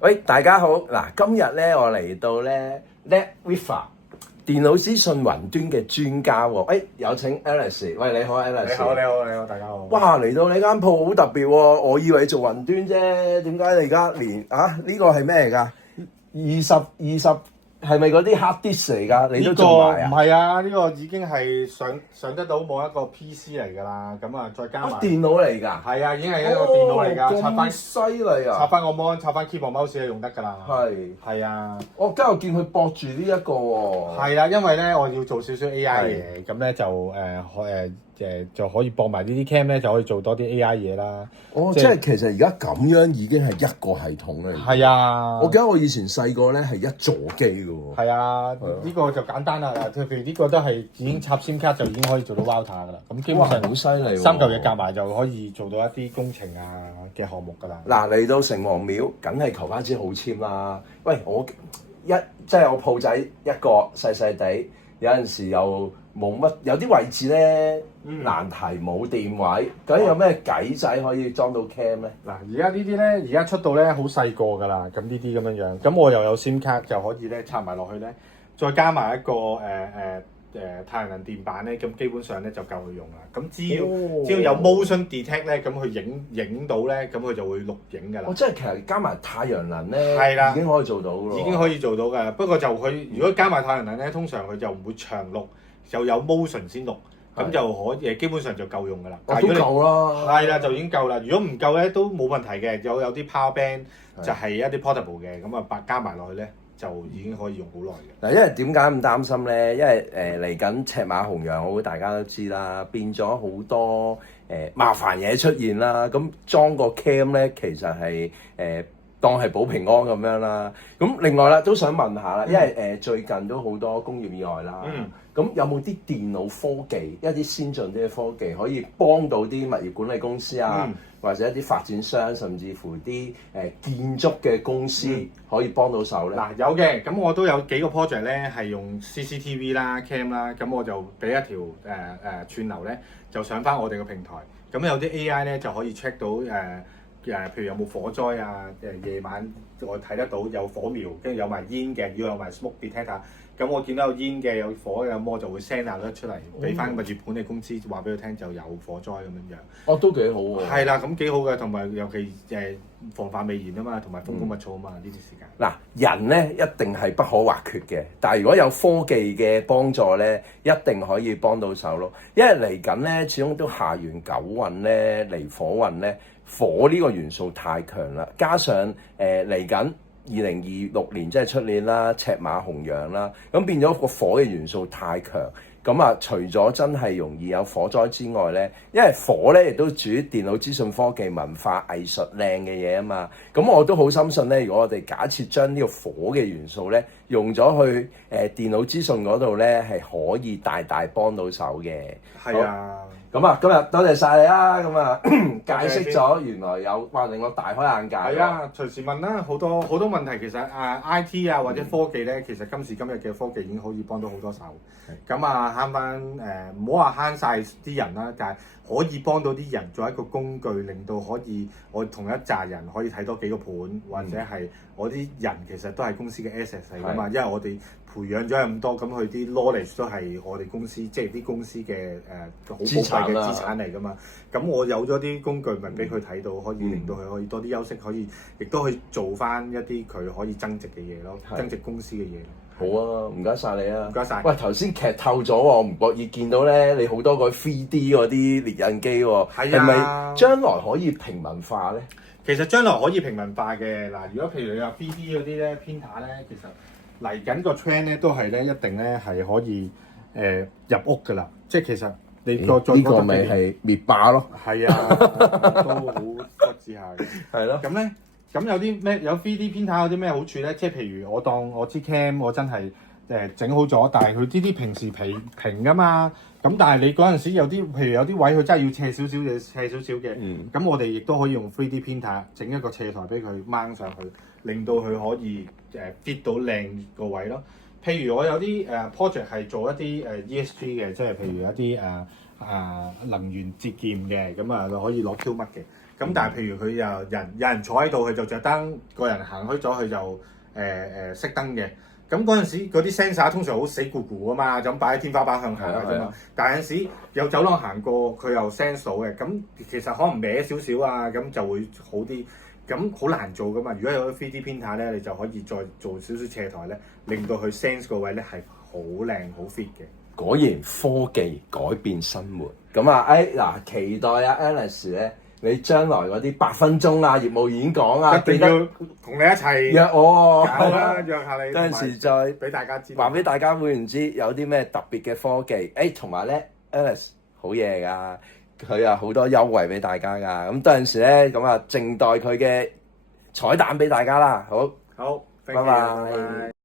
喂，大家好！嗱，今日咧我嚟到咧 NetRiver 電腦資訊雲端嘅專家喎。喂，有請 Alex。喂，你好 Alex。你好，大家好。哇，嚟到你間鋪好特別喎！我以為你做雲端啫，點解你而家連呢個係咩嚟㗎？20係咪嗰啲 hard disk 嚟㗎？你都做埋啊？唔係啊，呢個已經係上得到某一個 PC 嚟㗎啦。咁啊，再加埋電腦嚟㗎？係啊，已經係一個電腦嚟㗎。插翻犀利啊！插翻個 mon，插翻 keyboard mouse 就用得㗎啦。係啊。我今日見佢駁住呢一個喎。係啦，因為咧我要做少少 AI 嘢，咁咧就就可以駁埋呢啲 cam 咧，就可以做多啲 AI 嘢啦。即係其實而家咁樣已經係一個系統嚟。係啊。我記得我以前細個咧係一座機㗎喎。係啊，呢個就簡單啦。譬如呢個都係已經插 SIM 卡就已經可以做到 router 㗎啦。咁基本上好犀利喎，3嚿嘢夾埋就可以做到一啲工程嘅項目㗎啦。嗱，嚟到城隍廟，梗係求翻支好籤啦。喂，即係我鋪仔一個細細地，有陣時又冇乜，有啲位置咧難題冇電位，究竟有咩計仔可以裝到 cam 咧？嗱，而家呢啲咧，而家出到咧好細個㗎啦。咁呢啲咁樣樣，咁我又有 SIM 卡就可以咧插埋落去咧，再加埋一個太陽能電板咧，咁基本上咧就夠佢用啦。咁只要有 motion detect 咧，咁佢影到咧，咁佢就會錄影㗎啦。即係其實加埋太陽能咧，係啦，已經可以做到㗎咯。已經可以做到㗎。不過就佢如果加埋太陽能咧，通常佢就唔會長錄，就有 motion 先錄，咁就可以基本上就夠用㗎啦。都夠啦。係啦，就已經夠啦。如果唔夠咧，都冇問題嘅。有啲 power bank 就係一啲 portable 嘅，咁啊加埋落去咧，就已經可以用好耐嘅。嗱，因為點解咁擔心咧？因為嚟緊赤馬紅羊好，大家都知啦，變咗好多麻煩嘢出現啦。咁裝個 cam 咧，其實係當係保平安咁樣啦。咁另外啦，都想問下啦，因為最近都好多工業意外啦。咁有冇啲電腦科技，一啲先進啲嘅科技，可以幫到啲物業管理公司啊，或者一啲發展商，甚至乎啲建築嘅公司可以幫到手咧？嗱，有嘅。咁我都有幾個 project 咧，係用 CCTV 啦、cam 啦，咁我就俾一條串流咧，就上翻我哋個平台。咁有啲 AI 咧就可以 check 到譬如有冇火災啊，夜晚我睇得到有火苗，跟住有埋煙嘅，要有埋 smoke detector。咁我見到有煙嘅、有火嘅，咁我就會 send out 出嚟，俾翻物業管理公司話俾佢聽就有火災咁樣樣。哦，都幾好喎。係啦，咁幾好嘅，同埋尤其防範未然啊嘛，同埋風高物燥啊嘛，呢啲時間。嗱，人咧一定係不可或缺嘅，但係如果有科技嘅幫助咧，一定可以幫到手咯。因為嚟緊咧，始終都下元九運咧，離火運咧，火呢個元素太強啦，加上嚟緊2026年即係出年啦，赤馬紅羊啦，咁變咗個火嘅元素太強，咁啊除咗真係容易有火災之外咧，因為火咧亦都屬於電腦資訊科技、文化藝術靚嘅嘢啊嘛，咁我都好深信咧，如果我哋假設將呢個火嘅元素咧用咗去電腦資訊嗰度咧，係可以大大幫到手嘅。係啊。咁啊，今日多謝晒你啦！咁啊，解釋咗原來有話令我大開眼界。係啊，隨時問啦，好多問題。其實IT 啊或者科技咧，其實今時今日嘅科技已經可以幫到好多手。咁啊慳翻唔好話慳晒啲人啦，但係可以幫到啲人做一個工具，令到可以我同一紮人可以睇多幾個盤，或者係我啲人其實都係公司嘅 asset 嚟㗎嘛，因為我哋培養咗咁多，咁佢啲 knowledge 都係我哋公司，即係啲公司嘅好寶貴嘅資產嚟㗎嘛。咁我有咗啲工具，咪俾佢睇到，可以令到佢可以多啲休息，可以亦都可以做翻一啲佢可以增值嘅嘢咯，增值公司嘅嘢。好啊，唔該晒你啊！唔該晒。喂，頭先劇透咗喎，我唔覺意見到咧，你好多個 3D 嗰啲列印機喎，係咪將來可以平民化咧？其實將來可以平民化嘅嗱，如果譬如你話 3D 嗰啲咧 printer 咧，其實嚟緊個 trend 咧都係咧一定咧係可以入屋㗎啦，即係其實你呢個咪係滅霸咯。係啊，都好不知下嘅。係咯。咁咧。咁有啲咩有 3D printer 有啲咩好處咧？即係譬如我當我支 cam 我真係整好咗，但係佢呢啲平時平㗎嘛。咁但係你嗰陣時有啲譬如有啲位佢真係要斜少少嘅，咁我哋亦都可以用 3D printer 整一個斜台俾佢掹上去，令到佢可以fit 到靚個位咯。譬如我有啲project 係做一啲ESG 嘅，即係譬如一啲能源節儉嘅，咁啊可以攞 Q 乜嘅。咁但係譬如佢有人坐喺度，佢就着燈，個人行開咗，佢就熄燈嘅。咁嗰陣時嗰啲 sensor 通常好死咕咕啊嘛，就咁擺喺天花板向下嘅啫嘛。但係有陣時有走廊行過，佢又 sense 到嘅。咁其實可能歪少少啊，咁就會好啲。咁好難做噶嘛。如果有啲 3D printer 咧，你就可以再做少少斜台咧，令到佢 sense 個位咧係好靚好 fit 嘅。果然科技改變生活。咁啊，嗱，期待啊 Alex 咧，你將來嗰啲8分鐘啊業務演講啊，一定要同你一齊約我搞啦，約下你。嗰陣時再俾大家知，話俾大家會員知有啲咩特別嘅科技。同埋咧 Alex 好嘢㗎，佢有好多優惠俾大家㗎。咁嗰陣時咧，咁啊靜待佢嘅彩蛋俾大家啦。好，好，拜拜。